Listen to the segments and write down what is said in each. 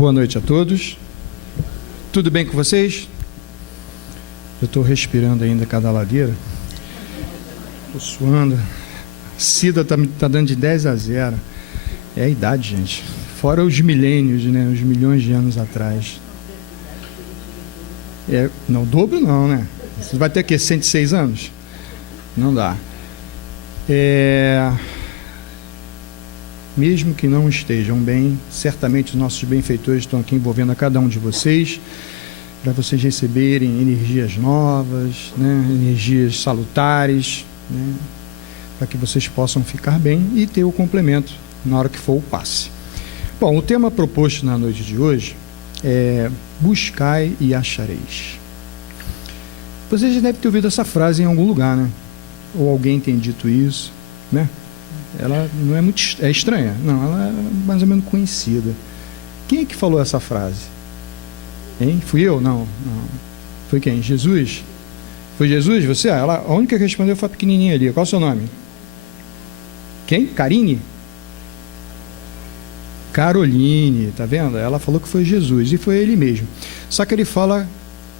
Boa noite a todos. Tudo bem com vocês? Eu estou respirando ainda cada ladeira. Estou suando. A Cida tá dando de 10-0. É a idade, gente. Fora os milênios, né? Os milhões de anos atrás. Não, dobro não, né? Você vai ter o quê? 106 anos? Não dá. Mesmo que não estejam bem, certamente os nossos benfeitores estão aqui envolvendo a cada um de vocês, para vocês receberem energias novas, né? Energias salutares, né? Para que vocês possam ficar bem e ter o complemento na hora que for o passe. Bom, o tema proposto na noite de hoje é buscai e achareis. Você já deve ter ouvido essa frase em algum lugar, né? Ou alguém tem dito isso, né? Ela não é muito estranha, não, ela é mais ou menos conhecida. Quem é que falou essa frase? Hein? Fui eu? Não. Foi quem? Jesus? Foi Jesus? Você? A única que respondeu foi a pequenininha ali. Qual é o seu nome? Quem? Karine? Caroline, tá vendo? Ela falou que foi Jesus, e foi ele mesmo. Só que ele fala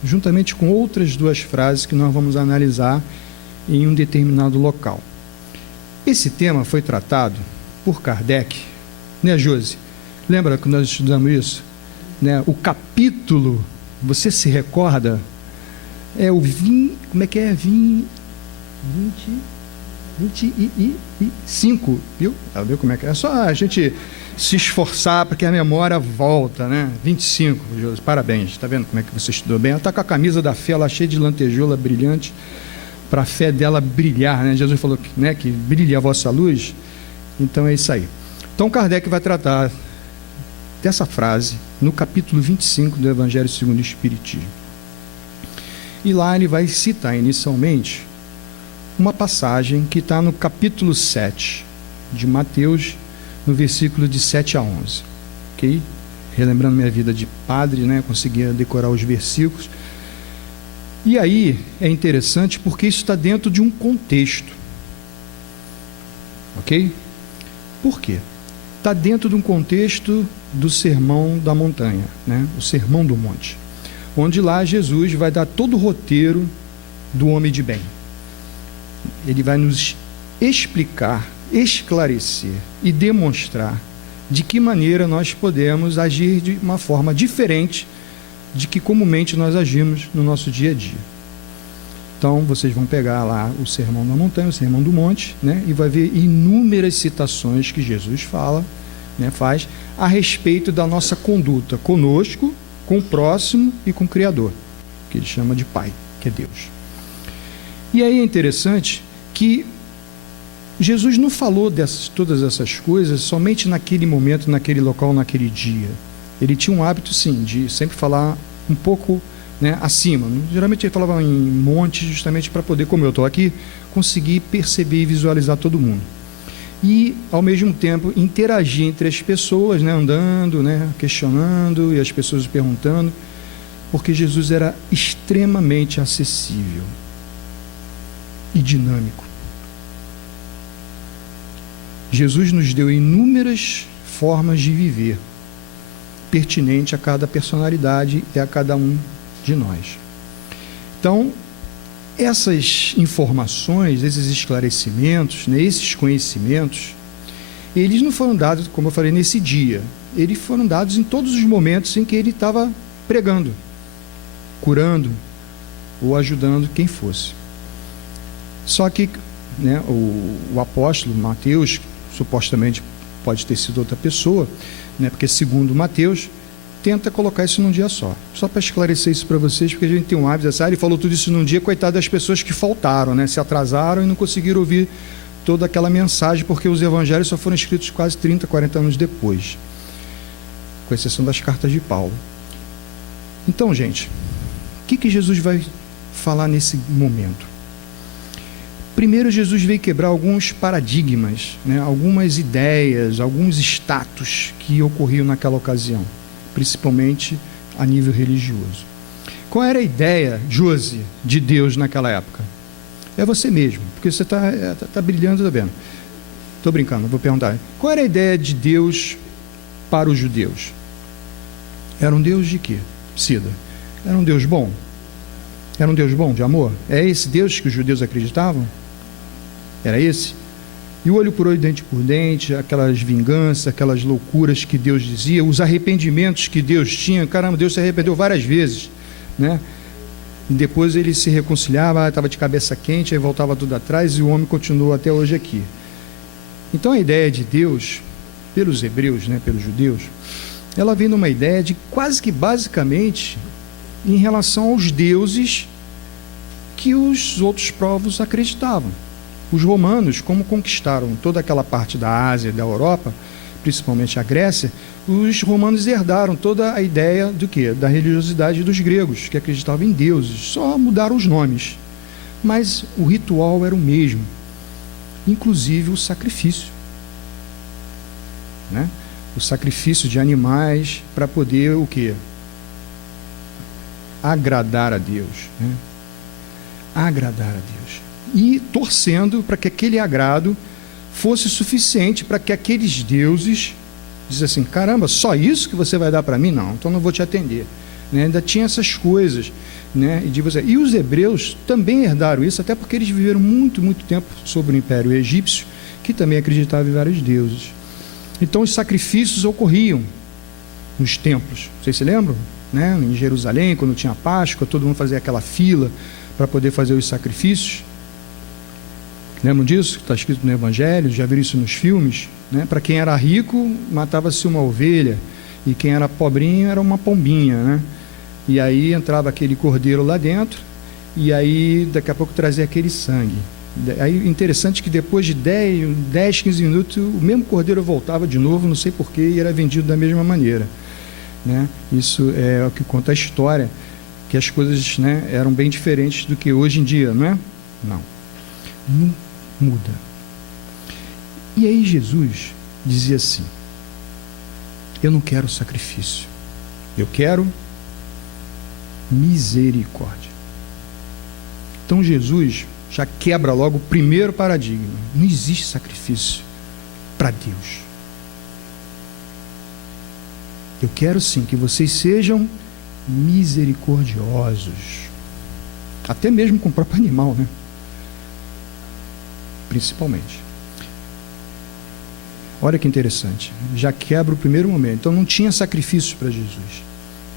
juntamente com outras duas frases que nós vamos analisar em um determinado local. Esse tema foi tratado por Kardec, né, Josi? Lembra que nós estudamos isso? Né? O capítulo, você se recorda? É o 20, como é que é? 25, viu? Viu como é que é? É só a gente se esforçar para que a memória volta, né? 25, Josi, parabéns. Está vendo como é que você estudou bem? Ela está com a camisa da fé, ela cheia de lantejoula brilhante, para a fé dela brilhar, né? Jesus falou que, né, que brilhe a vossa luz. Então é isso aí. Então Kardec vai tratar dessa frase no capítulo 25 do Evangelho segundo o Espiritismo. E lá ele vai citar inicialmente uma passagem que está no capítulo 7 de Mateus, no versículo de 7 a 11. Ok? Relembrando minha vida de padre, né? Conseguia decorar os versículos. E aí é interessante porque isso está dentro de um contexto, ok? Por quê? Está dentro de um contexto do Sermão da Montanha, né? O Sermão do Monte, onde lá Jesus vai dar todo o roteiro do homem de bem. Ele vai nos explicar, esclarecer e demonstrar de que maneira nós podemos agir de uma forma diferente de que comumente nós agimos no nosso dia a dia. Então, vocês vão pegar lá o Sermão da Montanha, o Sermão do Monte, né, e vai ver inúmeras citações que Jesus fala, né, faz a respeito da nossa conduta conosco, com o próximo e com o Criador, que ele chama de Pai, que é Deus. E aí é interessante que Jesus não falou todas essas coisas somente naquele momento, naquele local, naquele dia. Ele tinha um hábito, sim, de sempre falar um pouco, né, acima. Geralmente ele falava em monte, justamente para poder, como eu estou aqui, conseguir perceber e visualizar todo mundo. E, ao mesmo tempo, interagir entre as pessoas, né, andando, né, questionando, e as pessoas perguntando, porque Jesus era extremamente acessível e dinâmico. Jesus nos deu inúmeras formas de viver, pertinente a cada personalidade e a cada um de nós. Então, essas informações, esses esclarecimentos, né, esses conhecimentos, eles não foram dados, como eu falei, nesse dia. Eles foram dados em todos os momentos em que ele estava pregando, curando ou ajudando quem fosse. Só que, né, o apóstolo Mateus, supostamente pode ter sido outra pessoa, né, porque segundo Mateus, tenta colocar isso num dia só para esclarecer isso para vocês, porque a gente tem um hábito, ele falou tudo isso num dia, coitado das pessoas que faltaram, né, se atrasaram e não conseguiram ouvir toda aquela mensagem, porque os evangelhos só foram escritos quase 30, 40 anos depois, com exceção das cartas de Paulo. Então, gente, o que Jesus vai falar nesse momento? Primeiro, Jesus veio quebrar alguns paradigmas, né, algumas ideias, alguns status que ocorriam naquela ocasião, principalmente a nível religioso. Qual era a ideia, Josi, de Deus naquela época? É você mesmo, porque você está brilhando, está vendo? Estou brincando, vou perguntar. Qual era a ideia de Deus para os judeus? Era um Deus de quê, Cida? Era um Deus bom? Era um Deus bom, de amor? É esse Deus que os judeus acreditavam? Era esse? E o olho por olho, dente por dente, aquelas vinganças, aquelas loucuras que Deus dizia, os arrependimentos que Deus tinha. Caramba, Deus se arrependeu várias vezes, né? E depois ele se reconciliava, estava de cabeça quente, aí voltava tudo atrás e o homem continuou até hoje aqui. Então a ideia de Deus, pelos hebreus, né, pelos judeus, ela vem numa ideia de quase que basicamente em relação aos deuses que os outros povos acreditavam. Os romanos, como conquistaram toda aquela parte da Ásia e da Europa, principalmente a Grécia, os romanos herdaram toda a ideia do quê? Da religiosidade dos gregos, que acreditavam em deuses, só mudaram os nomes. Mas o ritual era o mesmo, inclusive o sacrifício, né? O sacrifício de animais para poder o quê? Agradar a Deus, né? Agradar a Deus. E torcendo para que aquele agrado fosse suficiente para que aqueles deuses dissessem, caramba, só isso que você vai dar para mim? Não, então não vou te atender, né? Ainda tinha essas coisas, né? E os hebreus também herdaram isso, até porque eles viveram muito, muito tempo sob o Império Egípcio, que também acreditava em vários deuses. Então os sacrifícios ocorriam nos templos, vocês se lembram? Né? Em Jerusalém, quando tinha Páscoa, todo mundo fazia aquela fila para poder fazer os sacrifícios. Lembram disso? Está escrito no Evangelho, já viram isso nos filmes, né? Para quem era rico, matava-se uma ovelha, e quem era pobrinho era uma pombinha, né? E aí entrava aquele cordeiro lá dentro, e aí daqui a pouco trazia aquele sangue. Aí interessante que depois de 10, 15 minutos, o mesmo cordeiro voltava de novo, não sei porquê, e era vendido da mesma maneira, né? Isso é o que conta a história, que as coisas, né, eram bem diferentes do que hoje em dia, não é? Não muda. E aí Jesus dizia assim, eu não quero sacrifício, eu quero misericórdia. Então Jesus já quebra logo o primeiro paradigma, não existe sacrifício para Deus. Eu quero sim que vocês sejam misericordiosos, até mesmo com o próprio animal, né? Principalmente. Olha que interessante, já quebra o primeiro momento. Então não tinha sacrifício para Jesus.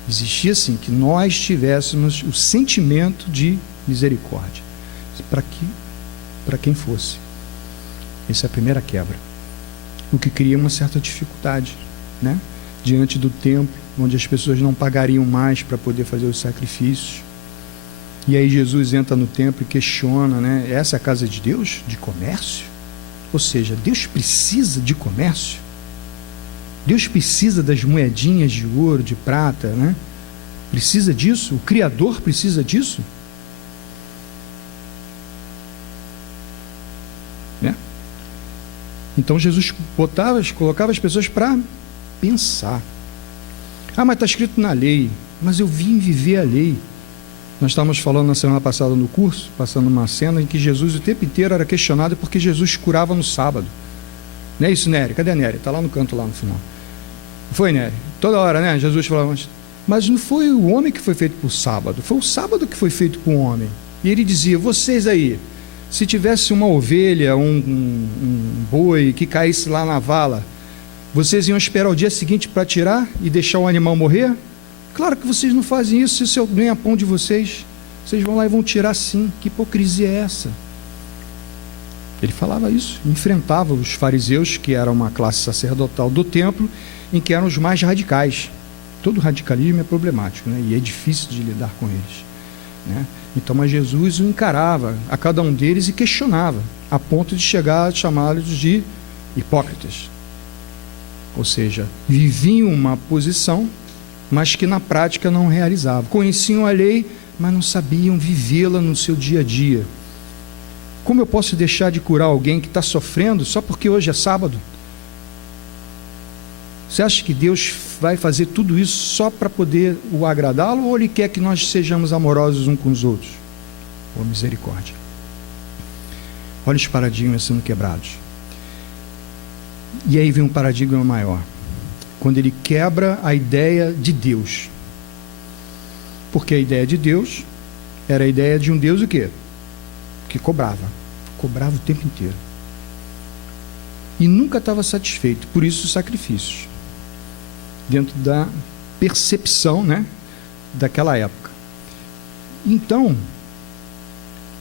Existia sim que nós tivéssemos o sentimento de misericórdia para quem fosse. Essa é a primeira quebra. O que cria uma certa dificuldade, né? Diante do templo, onde as pessoas não pagariam mais para poder fazer os sacrifícios. E aí Jesus entra no templo e questiona, né? Essa é a casa de Deus? De comércio? Ou seja, Deus precisa de comércio? Deus precisa das moedinhas de ouro, de prata, né? Precisa disso? O Criador precisa disso? Né? Então Jesus colocava as pessoas para pensar. Ah, mas está escrito na lei. Mas eu vim viver a lei. Nós estávamos falando na semana passada no curso, passando uma cena em que Jesus o tempo inteiro era questionado porque Jesus curava no sábado. Não é isso, Nery? Cadê a Nery? Está lá no canto, lá no final. Não foi, Nery? Toda hora, né? Jesus falava, mas não foi o homem que foi feito por sábado, foi o sábado que foi feito por um homem. E ele dizia, vocês aí, se tivesse uma ovelha, um boi que caísse lá na vala, vocês iam esperar o dia seguinte para tirar e deixar o animal morrer? Claro que vocês não fazem isso, se é o ganha-pão de vocês. Vocês vão lá e vão tirar sim. Que hipocrisia é essa? Ele falava isso, enfrentava os fariseus, que era uma classe sacerdotal do templo, em que eram os mais radicais. Todo radicalismo é problemático, né? E é difícil de lidar com eles, né? Então, mas Jesus o encarava a cada um deles e questionava, a ponto de chegar a chamá-los de hipócritas. Ou seja, viviam uma posição, mas que na prática não realizavam. Conheciam a lei, mas não sabiam vivê-la no seu dia a dia. Como eu posso deixar de curar alguém que está sofrendo só porque hoje é sábado? Você acha que Deus vai fazer tudo isso só para poder o agradá-lo, ou Ele quer que nós sejamos amorosos uns com os outros? Oh, misericórdia. Olha os paradigmas sendo quebrados. E aí vem um paradigma maior. quando ele quebra a ideia de Deus. Porque a ideia de Deus era a ideia de um Deus o quê? Que cobrava o tempo inteiro. E nunca estava satisfeito, por isso os sacrifícios. Dentro da percepção, né, daquela época. Então,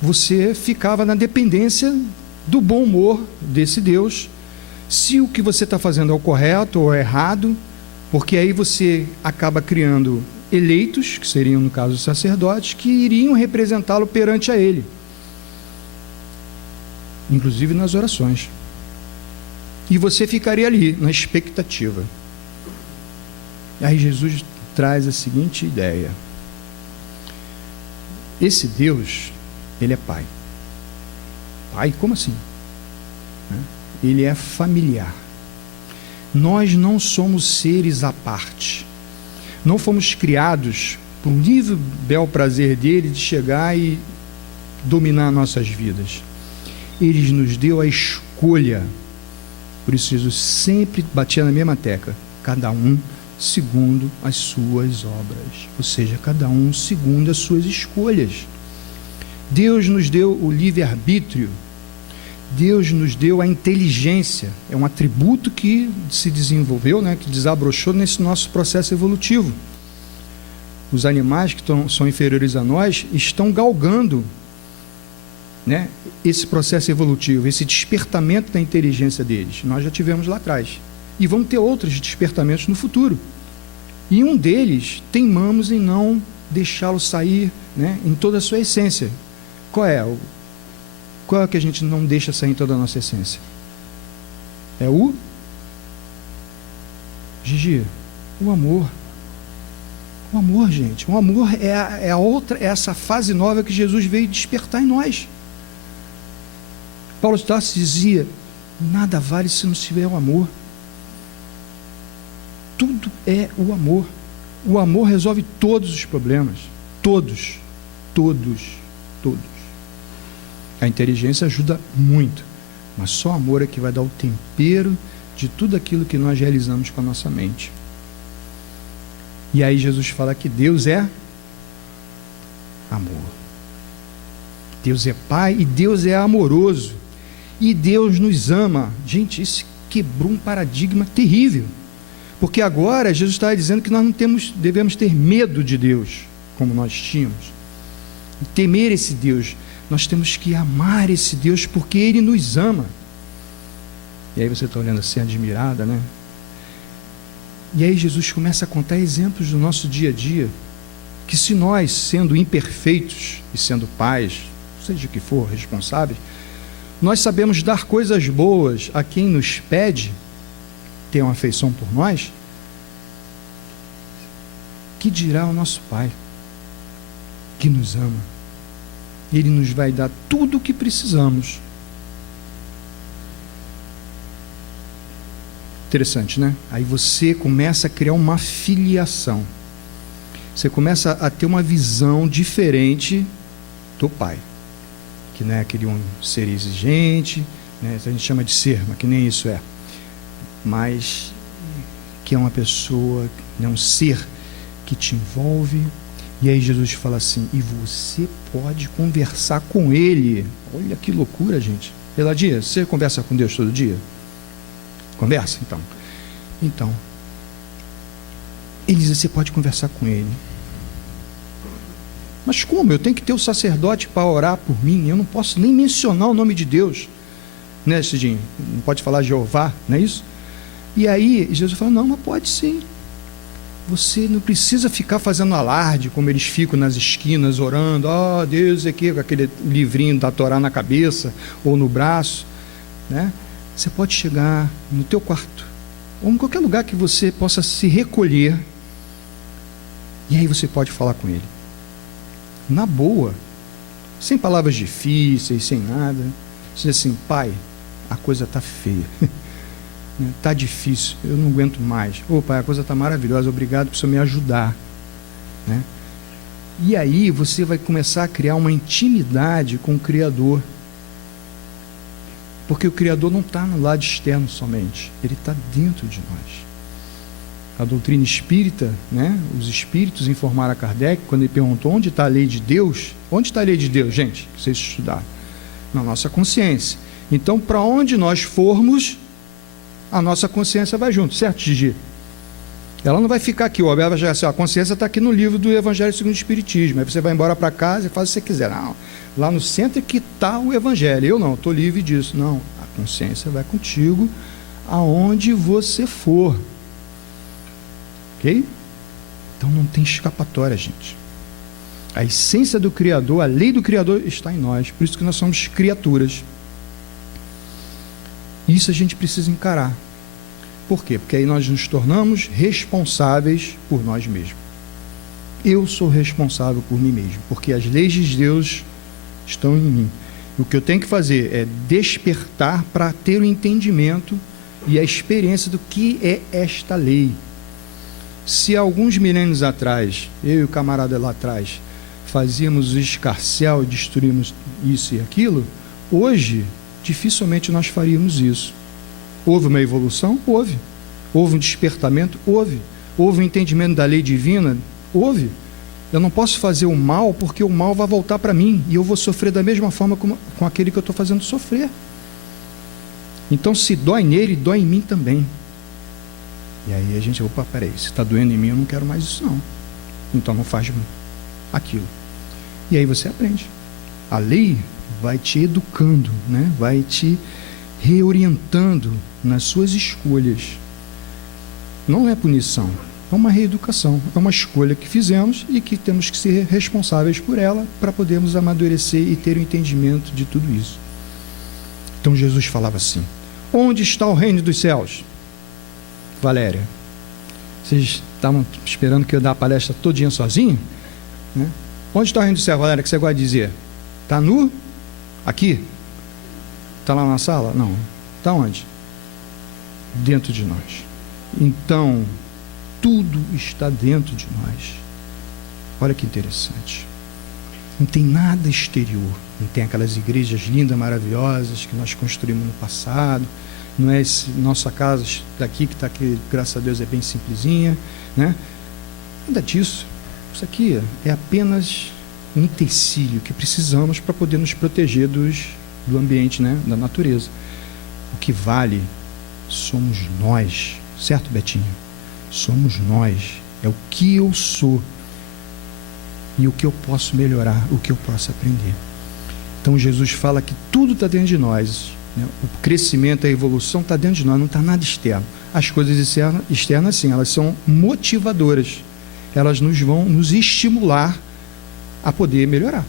você ficava na dependência do bom humor desse Deus, se o que você está fazendo é o correto ou é errado, porque aí você acaba criando eleitos, que seriam, no caso, os sacerdotes, que iriam representá-lo perante a ele, inclusive nas orações. E você ficaria ali, na expectativa. Aí Jesus traz a seguinte ideia: esse Deus, ele é Pai. Pai, como assim? Ele é familiar. Nós não somos seres à parte. Não fomos criados por um livre bel prazer dele de chegar e dominar nossas vidas. Ele nos deu a escolha. Por isso Jesus sempre batia na mesma tecla: cada um segundo as suas obras, ou seja, cada um segundo as suas escolhas. Deus nos deu o livre-arbítrio, Deus nos deu a inteligência, é um atributo que se desenvolveu, né, que desabrochou nesse nosso processo evolutivo. Os animais que são inferiores a nós estão galgando, né, esse processo evolutivo, esse despertamento da inteligência deles. Nós já tivemos lá atrás. E vamos ter outros despertamentos no futuro. E um deles, teimamos em não deixá-lo sair, né, em toda a sua essência. Qual é que a gente não deixa sair em toda a nossa essência? É o Gigi, o amor. O amor, gente. O amor é essa fase nova que Jesus veio despertar em nós. Paulo de Tarso dizia: nada vale se não tiver o amor. Tudo é o amor. O amor resolve todos os problemas. Todos. A inteligência ajuda muito, mas só o amor é que vai dar o tempero de tudo aquilo que nós realizamos com a nossa mente. E aí Jesus fala que Deus é amor. Deus é Pai e Deus é amoroso. E Deus nos ama. Gente, isso quebrou um paradigma terrível. Porque agora Jesus está dizendo que nós não devemos ter medo de Deus, como nós tínhamos. Temer esse Deus. Nós temos que amar esse Deus porque Ele nos ama. E aí você está olhando assim, admirada, né? E aí Jesus começa a contar exemplos do nosso dia a dia, que se nós, sendo imperfeitos e sendo pais, seja o que for, responsáveis, nós sabemos dar coisas boas a quem nos pede, tem uma afeição por nós, que dirá o nosso Pai, que nos ama? Ele nos vai dar tudo o que precisamos. Interessante, né? Aí você começa a criar uma filiação. Você começa a ter uma visão diferente do Pai, que não é aquele um ser exigente, né? A gente chama de ser, mas que nem isso é. Mas que é uma pessoa, né? Um ser que te envolve. E aí Jesus fala assim: e você pode conversar com Ele. Olha que loucura, gente. Eladia, você conversa com Deus todo dia? Conversa, então. Então, ele diz: você pode conversar com Ele. Mas como? Eu tenho que ter o sacerdote para orar por mim? Eu não posso nem mencionar o nome de Deus, né, Cidinho? Não pode falar Jeová, não é isso? E aí Jesus fala: não, mas pode sim. Você não precisa ficar fazendo alarde, como eles ficam nas esquinas orando: ó, Deus, aqui, com aquele livrinho da Torá na cabeça ou no braço, né? Você pode chegar no teu quarto ou em qualquer lugar que você possa se recolher, e aí você pode falar com Ele na boa, sem palavras difíceis, sem nada. Você diz assim: Pai, a coisa está feia, está difícil, eu não aguento mais. Ô Pai, a coisa está maravilhosa, obrigado por você me ajudar, né? E aí você vai começar a criar uma intimidade com o Criador, porque o Criador não está no lado externo somente, Ele está dentro de nós. a doutrina espírita, né? Os espíritos informaram a Kardec, quando ele perguntou onde está a lei de Deus. Onde está a lei de Deus, gente? Que vocês estudaram. Na nossa consciência. Então, para onde nós formos, a nossa consciência vai junto, certo, Gigi? Ela não vai ficar aqui, ela vai chegar assim, a consciência está aqui no livro do Evangelho segundo o Espiritismo. Aí você vai embora para casa e faz o que você quiser. Não, lá no centro é que está o Evangelho. Eu não, estou livre disso. Não, a consciência vai contigo aonde você for. Ok? Então não tem escapatória, gente. A essência do Criador, a lei do Criador está em nós. Por isso que nós somos criaturas. Isso a gente precisa encarar. Por quê? Porque aí nós nos tornamos responsáveis por nós mesmos. Eu sou responsável por mim mesmo, porque as leis de Deus estão em mim. O que eu tenho que fazer é despertar para ter o entendimento e a experiência do que é esta lei. Se alguns milênios atrás, eu e o camarada lá atrás, fazíamos o escarcéu e destruímos isso e aquilo, hoje, dificilmente nós faríamos isso. Houve uma evolução? Houve. Houve um despertamento? Houve. Houve um entendimento da lei divina? Houve. Eu não posso fazer o mal, porque o mal vai voltar para mim, e eu vou sofrer da mesma forma com aquele que eu estou fazendo sofrer. Então, se dói nele, dói em mim também. E aí a gente, opa, peraí, se está doendo em mim, eu não quero mais isso não. Então não faz aquilo. E aí você aprende. A lei vai te educando, né? Vai te reorientando nas suas escolhas. Não é punição, é uma reeducação, é uma escolha que fizemos e que temos que ser responsáveis por ela para podermos amadurecer e ter o entendimento de tudo isso. Então Jesus falava assim: onde está o reino dos céus? Valéria, vocês estavam esperando que eu dar a palestra todinha sozinho? Né? Onde está o reino dos céus, Valéria, que você gosta de dizer? Está no? Aqui? Está lá na sala? Não. Está onde? Dentro de nós. Então, tudo está dentro de nós. Olha que interessante. Não tem nada exterior. Não tem aquelas igrejas lindas, maravilhosas que nós construímos no passado. Não é nossa casa daqui, que está aqui, graças a Deus, é bem simplesinha, né? Nada disso. Isso aqui é apenas um utensílio que precisamos para poder nos proteger do ambiente, né? Da natureza. O que vale somos nós, certo, Betinho? Somos nós. É o que eu sou e o que eu posso melhorar, o que eu posso aprender. Então Jesus fala que tudo está dentro de nós. O crescimento, a evolução está dentro de nós, não está nada externo. As coisas externas, sim, elas são motivadoras. Elas vão nos estimular a poder melhorar.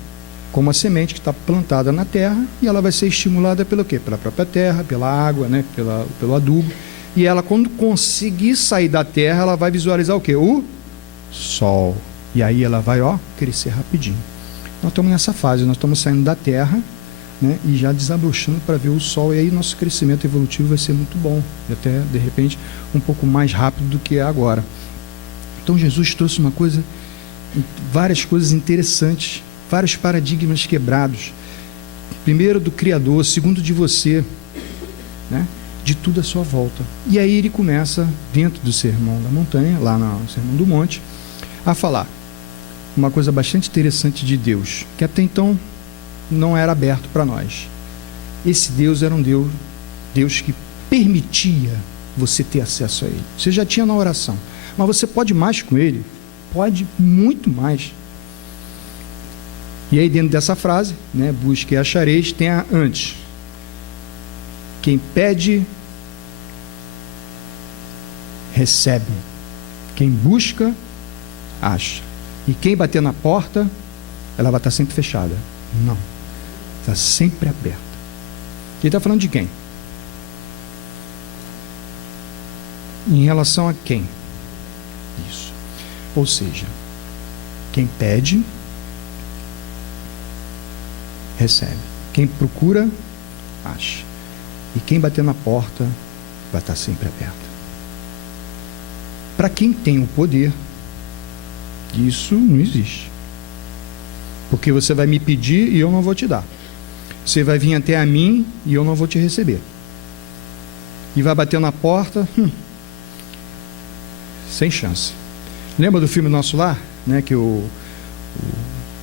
Como a semente que está plantada na terra, e ela vai ser estimulada pelo quê? Pela própria terra, pela água, né? pelo adubo. E ela, quando conseguir sair da terra, ela vai visualizar o quê? O sol. E aí ela vai, crescer rapidinho. Nós estamos nessa fase, nós estamos saindo da terra, né, e já desabrochando para ver o sol, e aí nosso crescimento evolutivo vai ser muito bom, e até, de repente, um pouco mais rápido do que é agora. Então Jesus trouxe várias coisas interessantes, vários paradigmas quebrados. Primeiro do Criador, segundo de você, né, de tudo à sua volta. E aí ele começa, dentro do Sermão da Montanha, lá no Sermão do Monte, a falar uma coisa bastante interessante de Deus, que até então não era aberto para nós. Esse Deus era um Deus que permitia você ter acesso a Ele. Você já tinha na oração, mas você pode mais com Ele, pode muito mais. E aí dentro dessa frase, né, busque e achareis, tem a antes. Quem pede, recebe. Quem busca, acha. E quem bater na porta, ela vai estar sempre fechada. Não. Está sempre aberta. Ele está falando de quem? Em relação a quem? Isso. Ou seja, quem pede, recebe. Quem procura, acha. E quem bater na porta, vai estar sempre aberta. Para quem tem o poder, isso não existe. Porque você vai me pedir e eu não vou te dar. Você vai vir até a mim e eu não vou te receber. E vai bater na porta. Sem chance. Lembra do filme Nosso Lar? Né, que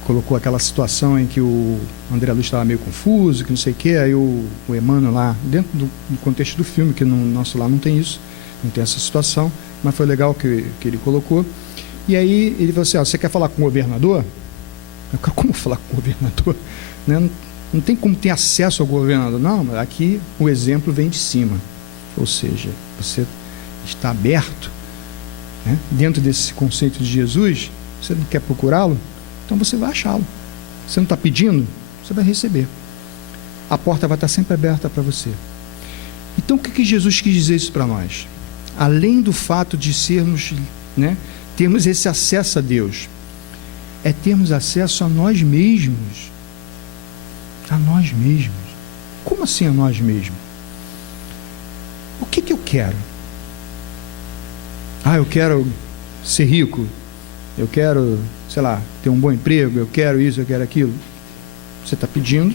colocou aquela situação em que o André Luiz estava meio confuso, que não sei o quê, aí o Emmanuel lá, dentro do contexto do filme, que no Nosso Lar não tem isso, não tem essa situação, mas foi legal que ele colocou. E aí ele falou assim, você quer falar com o governador? Eu quero como falar com o governador? Né? Não tem como ter acesso ao governador. Não, mas aqui o exemplo vem de cima. Ou seja, você está aberto, né, dentro desse conceito de Jesus, você não quer procurá-lo, então você vai achá-lo. Você não está pedindo, você vai receber. A porta vai estar sempre aberta para você. Então, o que Jesus quis dizer isso para nós? Além do fato de sermos, né, termos esse acesso a Deus, é termos acesso a nós mesmos. A nós mesmos. Como assim a nós mesmos? O que eu quero? Eu quero ser rico, eu quero, sei lá, ter um bom emprego, eu quero isso, eu quero aquilo. Você está pedindo,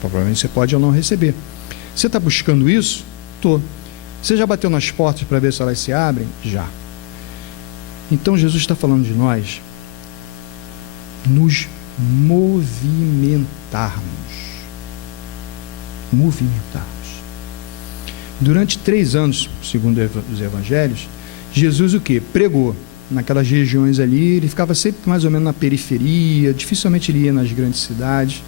provavelmente você pode ou não receber. Você está buscando isso? Estou. Você já bateu nas portas para ver se elas se abrem? Já. Então Jesus está falando de nós nos movimentarmos. Durante 3 anos, segundo os evangelhos, Jesus o quê? Pregou naquelas regiões ali, ele ficava sempre mais ou menos na periferia, dificilmente ele ia nas grandes cidades,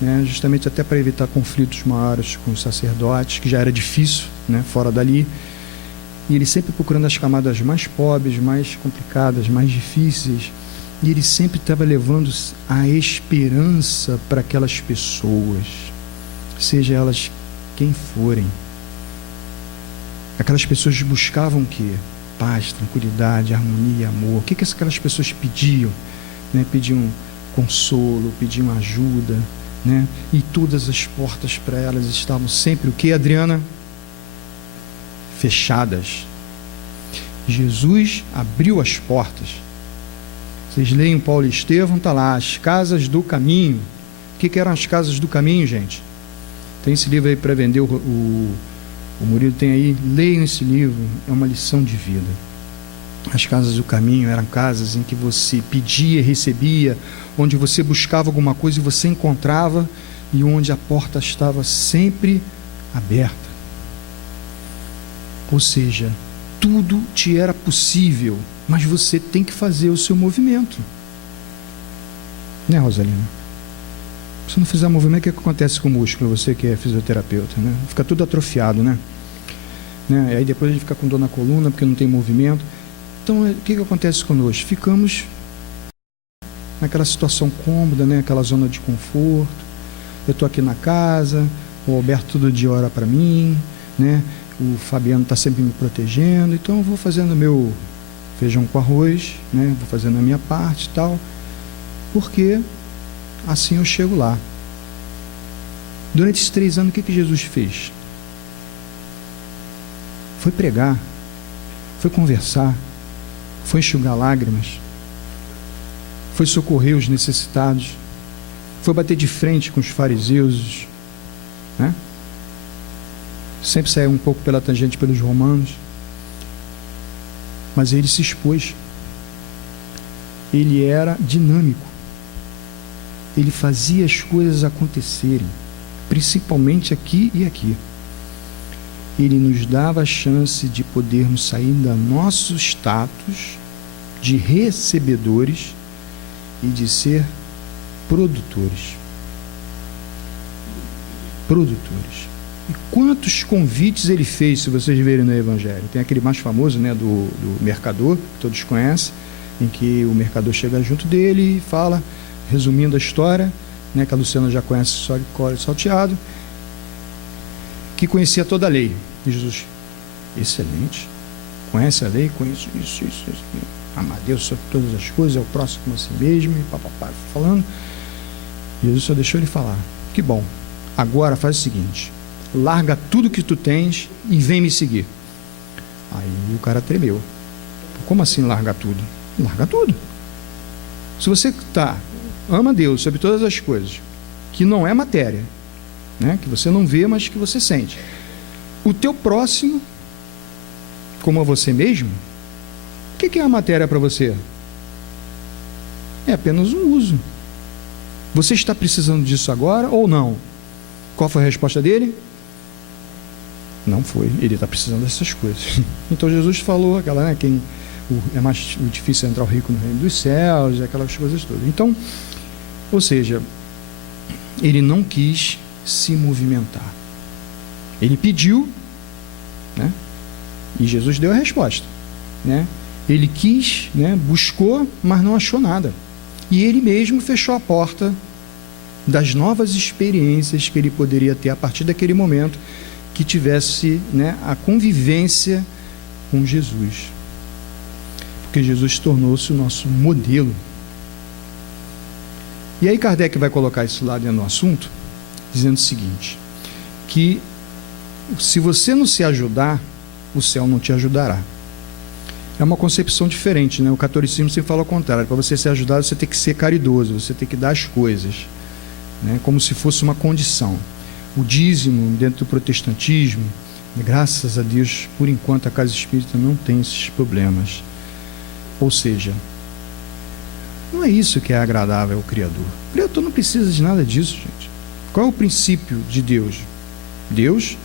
né, justamente até para evitar conflitos maiores com os sacerdotes, que já era difícil, né, fora dali, e ele sempre procurando as camadas mais pobres, mais complicadas, mais difíceis, e ele sempre estava levando a esperança para aquelas pessoas, seja elas quem forem. Aquelas pessoas buscavam o quê? Paz, tranquilidade, harmonia, amor. O que aquelas pessoas pediam? Né? Pediam consolo, pediam ajuda, né? E todas as portas para elas estavam sempre o quê, Adriana? Fechadas. Jesus abriu as portas. Vocês leem Paulo e Estevão, está lá, as casas do caminho. O que eram as casas do caminho, gente? Tem esse livro aí para vender, o Murilo tem aí, leiam esse livro, é uma lição de vida. As casas do caminho eram casas em que você pedia e recebia, onde você buscava alguma coisa e você encontrava, e onde a porta estava sempre aberta. Ou seja, tudo te era possível, mas você tem que fazer o seu movimento. Né, Rosalina? Se não fizer movimento, o que acontece com o músculo? Você que é fisioterapeuta, né? Fica tudo atrofiado, né? Aí depois a gente fica com dor na coluna porque não tem movimento. Então, o que acontece conosco? Ficamos naquela situação cômoda, né? Aquela zona de conforto. Eu estou aqui na casa, o Alberto todo dia ora para mim, né? O Fabiano está sempre me protegendo, então eu vou fazendo meu feijão com arroz, né? Vou fazendo a minha parte e tal, porque assim eu chego lá. Durante esses 3 anos, o que Jesus fez? Foi pregar, foi conversar, foi enxugar lágrimas, foi socorrer os necessitados, foi bater de frente com os fariseus, né? Sempre saiu um pouco pela tangente pelos romanos, mas ele se expôs. Ele era dinâmico, ele fazia as coisas acontecerem, principalmente aqui e aqui. Ele nos dava a chance de podermos sair do nosso status de recebedores e de ser produtores. E quantos convites ele fez, se vocês verem no Evangelho? Tem aquele mais famoso, né, do mercador, que todos conhecem, em que o mercador chega junto dele e fala, resumindo a história, né, que a Luciana já conhece só de cor e salteado, que conhecia toda a lei. E Jesus, excelente, conhece a lei, conheço isso. Amar Deus sobre todas as coisas, é o próximo como a si mesmo, e papapá, falando. Jesus só deixou ele falar. Que bom, agora faz o seguinte, larga tudo que tu tens e vem me seguir. Aí o cara tremeu. Como assim larga tudo? Larga tudo. Se você ama Deus sobre todas as coisas, que não é matéria, né? Que você não vê, mas que você sente, o teu próximo, como a você mesmo, que é a matéria para você? É apenas um uso. Você está precisando disso agora ou não? Qual foi a resposta dele? Não foi. Ele está precisando dessas coisas. Então Jesus falou aquela, né? É mais difícil entrar o rico no reino dos céus, aquelas coisas todas. Então, ou seja, ele não quis se movimentar. Ele pediu, né? E Jesus deu a resposta, né? Ele quis, né? Buscou, mas não achou nada. E ele mesmo fechou a porta das novas experiências que ele poderia ter a partir daquele momento que tivesse, né, a convivência com Jesus. Porque Jesus tornou-se o nosso modelo. E aí Kardec vai colocar isso lá dentro do assunto, dizendo o seguinte, que se você não se ajudar, o céu não te ajudará. É uma concepção diferente, né? O catolicismo sempre fala ao contrário. Para você ser ajudado, você tem que ser caridoso, você tem que dar as coisas, né? Como se fosse uma condição. O dízimo dentro do protestantismo, graças a Deus, por enquanto a Casa Espírita não tem esses problemas. Ou seja, não é isso que é agradável ao Criador. O Criador não precisa de nada disso, gente. Qual é o princípio de Deus? Deus,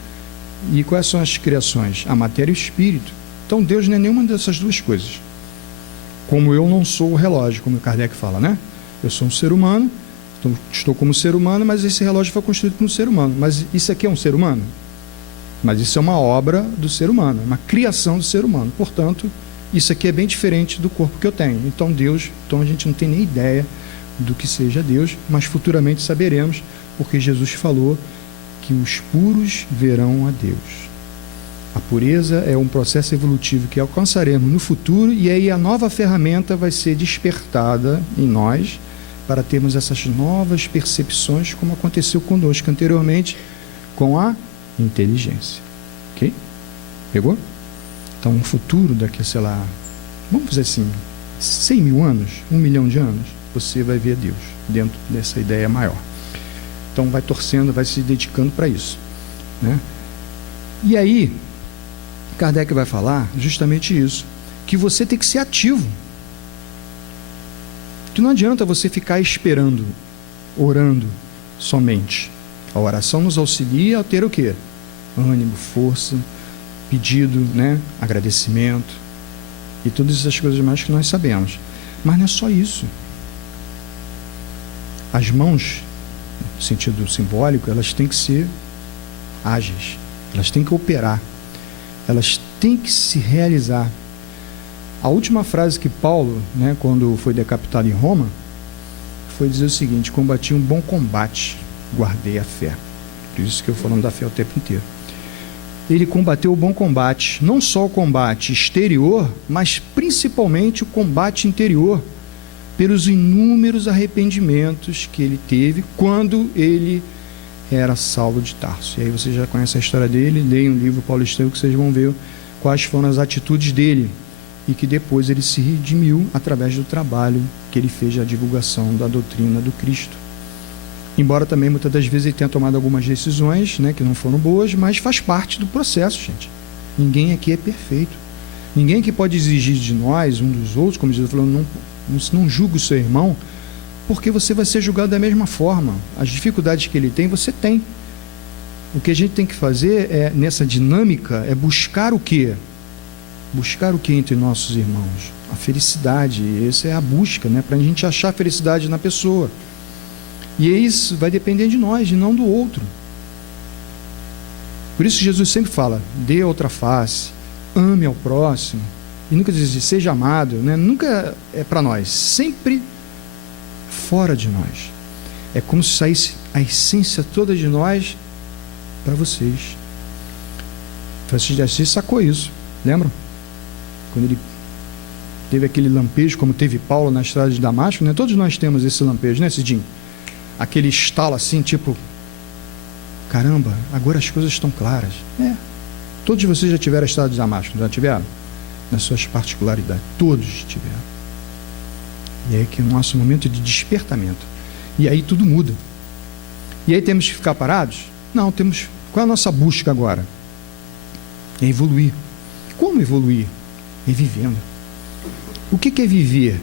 e quais são as criações? A matéria e o espírito. Então Deus não é nenhuma dessas duas coisas. Como eu não sou o relógio, como o Kardec fala, né? Eu sou um ser humano, estou como ser humano, mas esse relógio foi construído por um ser humano. Mas isso aqui é um ser humano? Mas isso é uma obra do ser humano, uma criação do ser humano. Portanto, isso aqui é bem diferente do corpo que eu tenho. Então a gente não tem nem ideia do que seja Deus, mas futuramente saberemos, porque Jesus falou que os puros verão a Deus. A pureza é um processo evolutivo que alcançaremos no futuro, e aí a nova ferramenta vai ser despertada em nós para termos essas novas percepções, como aconteceu conosco anteriormente com a inteligência. Ok? Pegou? Então, um futuro daqui, sei lá, vamos dizer assim, 100 mil anos, 1 milhão de anos, você vai ver Deus dentro dessa ideia maior. Então, vai torcendo, vai se dedicando para isso, né? E aí, Kardec vai falar justamente isso, que você tem que ser ativo. Que não adianta você ficar esperando, orando somente. A oração nos auxilia a ter o quê? Ânimo, força, pedido, né? Agradecimento e todas essas coisas mais que nós sabemos. Mas não é só isso. As mãos, no sentido simbólico, elas têm que ser ágeis, elas têm que operar, elas têm que se realizar. A última frase que Paulo, né, quando foi decapitado em Roma, foi dizer o seguinte: combati um bom combate, guardei a fé. Por isso que eu falando da fé o tempo inteiro. Ele combateu o bom combate, não só o combate exterior, mas principalmente o combate interior, pelos inúmeros arrependimentos que ele teve quando ele era Saulo de Tarso. E aí você já conhece a história dele, leiam o livro Paulo Estevão, que vocês vão ver quais foram as atitudes dele, e que depois ele se redimiu através do trabalho que ele fez, a divulgação da doutrina do Cristo. Embora também muitas das vezes ele tenha tomado algumas decisões, né, que não foram boas, mas faz parte do processo, gente. Ninguém aqui é perfeito. Ninguém aqui pode exigir de nós, um dos outros, como Jesus falou, não julgue o seu irmão, porque você vai ser julgado da mesma forma. As dificuldades que ele tem, você tem. O que a gente tem que fazer nessa dinâmica é buscar o quê? Buscar o que entre nossos irmãos? A felicidade. Essa é a busca, né? Para a gente achar a felicidade na pessoa. E isso vai depender de nós, e não do outro. Por isso Jesus sempre fala: dê outra face, ame ao próximo. E nunca diz seja amado, né? Nunca é para nós, sempre fora de nós. É como se saísse a essência toda de nós para vocês. Francisco de Assis sacou isso, lembram? Quando ele teve aquele lampejo, como teve Paulo na estrada de Damasco, né? Todos nós temos esse lampejo, né, Cidinho? Aquele estalo assim, tipo, caramba, agora as coisas estão claras. Todos vocês já tiveram a estrada de Damasco, já tiveram? Nas suas particularidades, todos tiveram. E é que é o nosso momento de despertamento. E aí tudo muda. E aí temos que ficar parados? Não, temos. Qual é a nossa busca agora? É evoluir. Como evoluir? É vivendo. O que é viver?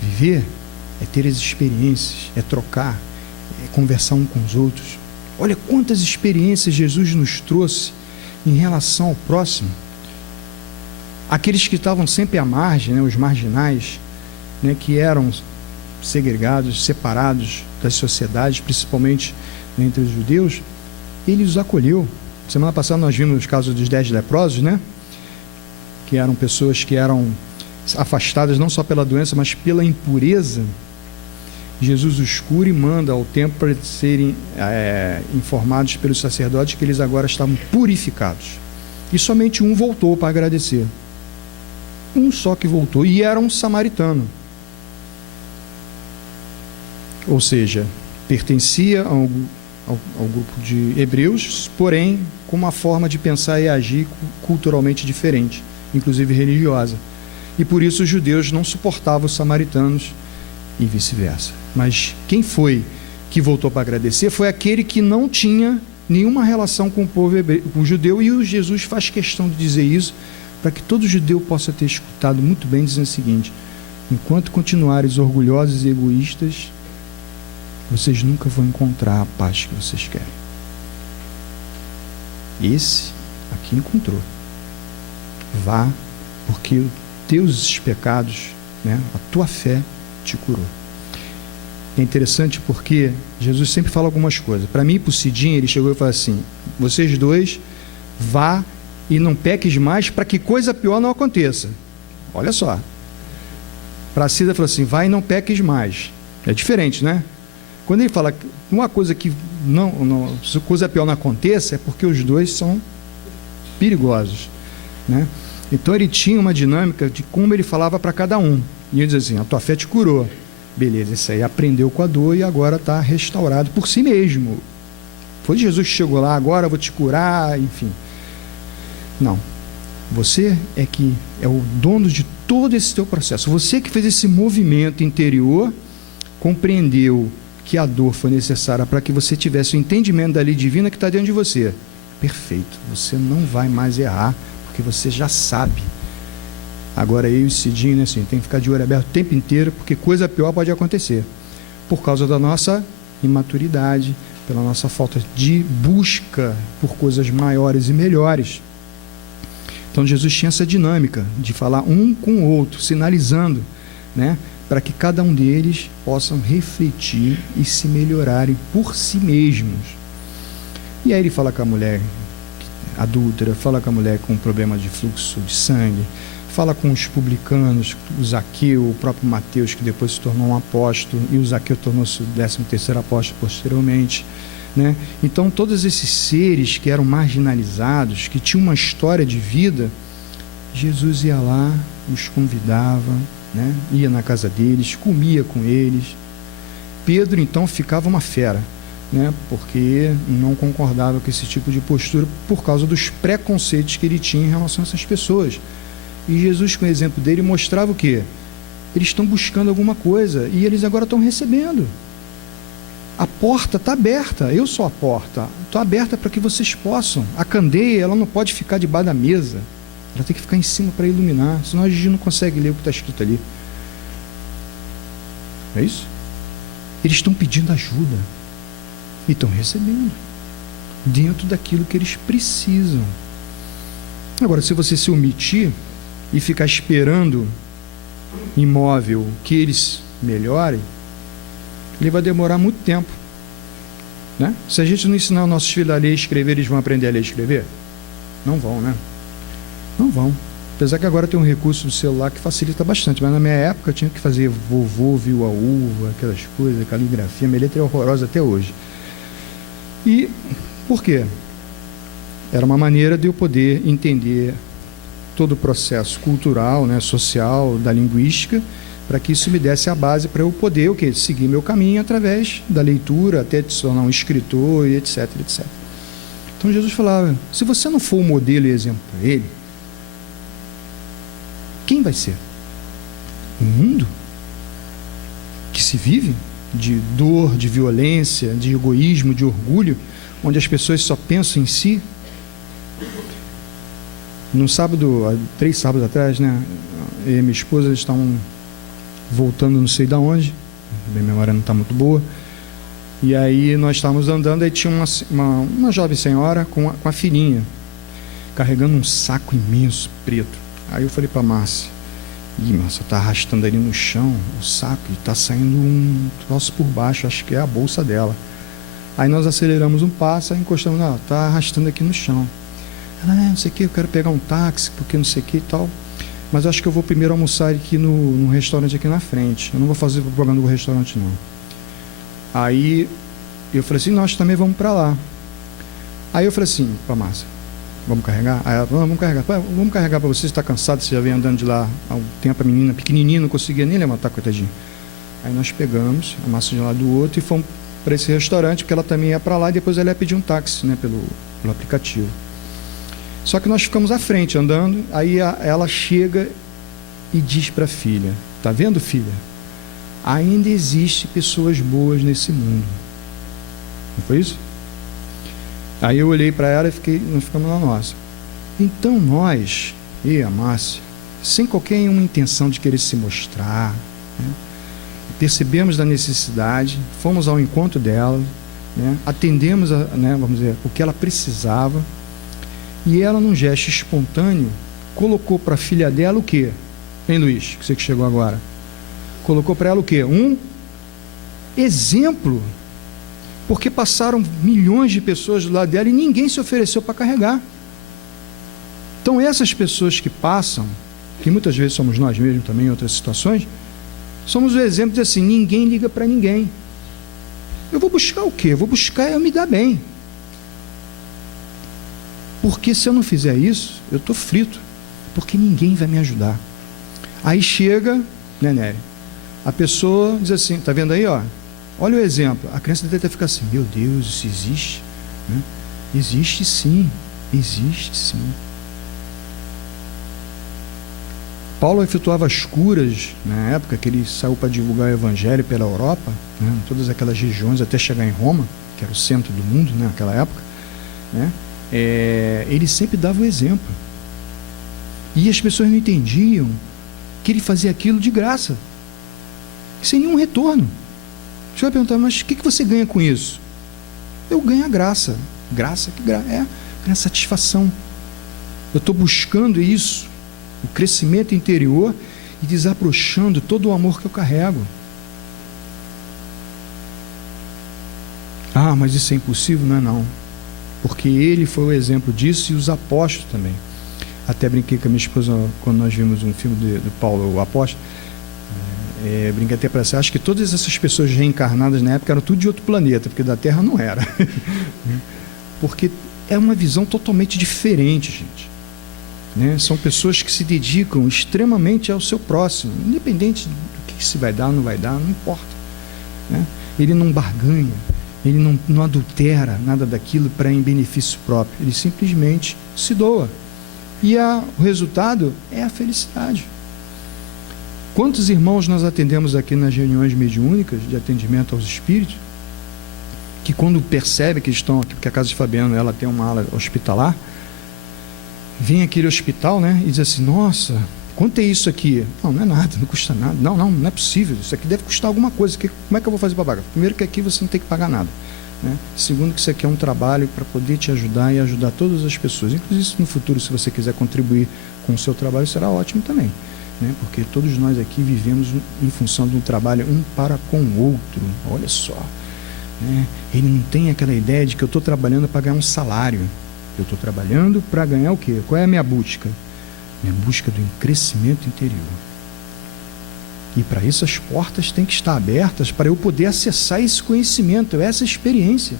Viver é ter as experiências, é trocar, é conversar um com os outros. Olha quantas experiências Jesus nos trouxe em relação ao próximo. Aqueles que estavam sempre à margem, né, os marginais, né, que eram segregados, separados das sociedades, principalmente, né, entre os judeus, ele os acolheu. Semana passada nós vimos os casos dos 10 leprosos, né, que eram pessoas que eram afastadas não só pela doença, mas pela impureza. Jesus os cura e manda ao templo para serem informados pelos sacerdotes que eles agora estavam purificados. E somente um voltou para agradecer. Um só que voltou, e era um samaritano. Ou seja, pertencia ao grupo de hebreus, porém com uma forma de pensar e agir culturalmente diferente, inclusive religiosa. E por isso os judeus não suportavam os samaritanos e vice-versa. Mas quem foi que voltou para agradecer foi aquele que não tinha nenhuma relação com o povo hebreu, com o judeu, e o Jesus faz questão de dizer isso para que todo judeu possa ter escutado muito bem, dizendo o seguinte: enquanto continuares orgulhosos e egoístas, vocês nunca vão encontrar a paz que vocês querem. Esse aqui encontrou. Vá, porque os teus pecados, né, a tua fé te curou. É interessante porque Jesus sempre fala algumas coisas. Para mim e para o Cidinho, ele chegou e falou assim: vocês dois, vá e não peques mais, para que coisa pior não aconteça. Olha só. Para a Cida, falou assim: vai e não peques mais. É diferente, né? Quando ele fala uma coisa que se coisa pior não aconteça, é porque os dois são perigosos, né? Então ele tinha uma dinâmica de como ele falava para cada um. E ele dizia assim: a tua fé te curou. Beleza, isso aí aprendeu com a dor e agora está restaurado por si mesmo. Foi Jesus que chegou lá, agora eu vou te curar, enfim. Não. Você é que é o dono de todo esse teu processo. Você que fez esse movimento interior, compreendeu que a dor foi necessária para que você tivesse o entendimento da lei divina que está dentro de você. Perfeito. Você não vai mais errar, porque você já sabe. Agora eu e o Cidinho, né, assim, tem que ficar de olho aberto o tempo inteiro, porque coisa pior pode acontecer. Por causa da nossa imaturidade, pela nossa falta de busca por coisas maiores e melhores. Então Jesus tinha essa dinâmica de falar um com o outro, sinalizando, né, para que cada um deles possam refletir e se melhorarem por si mesmos. E aí ele fala com a mulher adúltera, fala com a mulher com problema de fluxo de sangue, fala com os publicanos, o Zaqueu, o próprio Mateus, que depois se tornou um apóstolo, e o Zaqueu tornou-se o 13º apóstolo posteriormente, né? Então todos esses seres que eram marginalizados, que tinham uma história de vida, Jesus ia lá, os convidava, né? Ia na casa deles, comia com eles. Pedro então ficava uma fera, né? Porque não concordava com esse tipo de postura por causa dos preconceitos que ele tinha em relação a essas pessoas. E Jesus, com o exemplo dele, mostrava o quê? Eles estão buscando alguma coisa e eles agora estão recebendo. A porta está aberta, eu sou a porta, está aberta para que vocês possam. A candeia, ela não pode ficar debaixo da mesa, ela tem que ficar em cima para iluminar, senão a gente não consegue ler o que está escrito ali. É isso? Eles estão pedindo ajuda e estão recebendo dentro daquilo que eles precisam. Agora, se você se omitir e ficar esperando imóvel que eles melhorem, ele vai demorar muito tempo, né? Se a gente não ensinar os nossos filhos a ler e escrever, eles vão aprender a ler e escrever? Não vão, né? Não vão. Apesar que agora tem um recurso do celular que facilita bastante, mas na minha época eu tinha que fazer vovô viu a uva, aquelas coisas, caligrafia. Minha letra é horrorosa até hoje. E por quê? Era uma maneira de eu poder entender todo o processo cultural, né, social, da linguística, para que isso me desse a base para eu poder seguir meu caminho através da leitura, até de se tornar um escritor, e etc, etc. Então Jesus falava: se você não for o modelo e exemplo para ele, quem vai ser? O mundo que se vive de dor, de violência, de egoísmo, de orgulho, onde as pessoas só pensam em si? No sábado, há 3 sábados atrás, né? Eu e minha esposa estavam voltando não sei de onde, minha memória não está muito boa, e aí nós estávamos andando, aí tinha uma jovem senhora com a filhinha, carregando um saco imenso, preto. Aí eu falei para a Márcia, Márcia, está arrastando ali no chão o saco e está saindo um troço por baixo, acho que é a bolsa dela. Aí nós aceleramos um passo, aí encostamos, não, está arrastando aqui no chão. Ela, não sei o que, eu quero pegar um táxi, porque não sei o que e tal, mas acho que eu vou primeiro almoçar aqui no restaurante aqui na frente, eu não vou fazer propaganda do restaurante não. Aí eu falei assim, nós também vamos para lá. Aí eu falei assim para a Márcia, vamos carregar? Aí ela falou, vamos carregar. Vamos carregar para você, está cansado, você já vem andando de lá há um tempo, a menina pequenininha, não conseguia nem levantar, coitadinha. Aí nós pegamos a Márcia de um lado do outro e fomos para esse restaurante, porque ela também ia para lá, e depois ela ia pedir um táxi, né, pelo aplicativo. Só que nós ficamos à frente, andando, aí ela chega e diz para a filha, tá vendo, filha? Ainda existem pessoas boas nesse mundo. Não foi isso? Aí eu olhei para ela e nós ficamos na nossa. Então nós, eu e a Márcia, sem qualquer uma intenção de querer se mostrar, né, percebemos da necessidade, fomos ao encontro dela, né, atendemos vamos dizer, o que ela precisava, e ela, num gesto espontâneo, colocou para a filha dela o quê? Hein, Luiz, que você que chegou agora? Colocou para ela o quê? Um exemplo. Porque passaram milhões de pessoas do lado dela e ninguém se ofereceu para carregar. Então essas pessoas que passam, que muitas vezes somos nós mesmos também em outras situações, somos o exemplo de assim, ninguém liga para ninguém. Eu vou buscar o quê? Eu vou buscar eu me dar bem. Porque se eu não fizer isso, eu estou frito. Porque ninguém vai me ajudar. Aí chega, né, Nery? A pessoa diz assim, está vendo aí, ó? Olha o exemplo. A criança deve ficar assim, meu Deus, isso existe? Né? Existe sim, existe sim. Paulo efetuava as curas na época que ele saiu para divulgar o evangelho pela Europa, né, em todas aquelas regiões até chegar em Roma, que era o centro do mundo, né, naquela época, né, ele sempre dava o exemplo. E as pessoas não entendiam que ele fazia aquilo de graça, sem nenhum retorno. Você vai perguntar, mas o que você ganha com isso? Eu ganho a graça. Graça, que graça? É satisfação. Eu estou buscando isso, o crescimento interior, e desabrochando todo o amor que eu carrego. Ah, mas isso é impossível? Não é não. Porque ele foi o exemplo disso e os apóstolos também. Até brinquei com a minha esposa quando nós vimos um filme do Paulo, o Apóstolo. Brinquei até para você, acho que todas essas pessoas reencarnadas na época eram tudo de outro planeta, porque da Terra não era. Porque é uma visão totalmente diferente, gente. Né? São pessoas que se dedicam extremamente ao seu próximo, independente do que se vai dar, não vai dar, não importa. Né? Ele não barganha, ele não adultera nada daquilo para em benefício próprio, ele simplesmente se doa. E o resultado é a felicidade. Quantos irmãos nós atendemos aqui nas reuniões mediúnicas de atendimento aos espíritos, que quando percebe que estão aqui, porque a Casa de Fabiano ela tem uma ala hospitalar, vem aquele hospital, né, e diz assim, nossa, quanto é isso aqui? Não é nada, não custa nada. Não é possível, isso aqui deve custar alguma coisa, como é que eu vou fazer para pagar? Primeiro que aqui você não tem que pagar nada, né? Segundo que isso aqui é um trabalho para poder te ajudar e ajudar todas as pessoas, inclusive no futuro, se você quiser contribuir com o seu trabalho, será ótimo também, né? Porque todos nós aqui vivemos em função de um trabalho um para com o outro, olha só, né? Ele não tem aquela ideia de que eu estou trabalhando para ganhar um salário, eu estou trabalhando para ganhar o quê? Qual é a minha busca? Minha busca do crescimento interior. E para isso as portas têm que estar abertas para eu poder acessar esse conhecimento, essa experiência.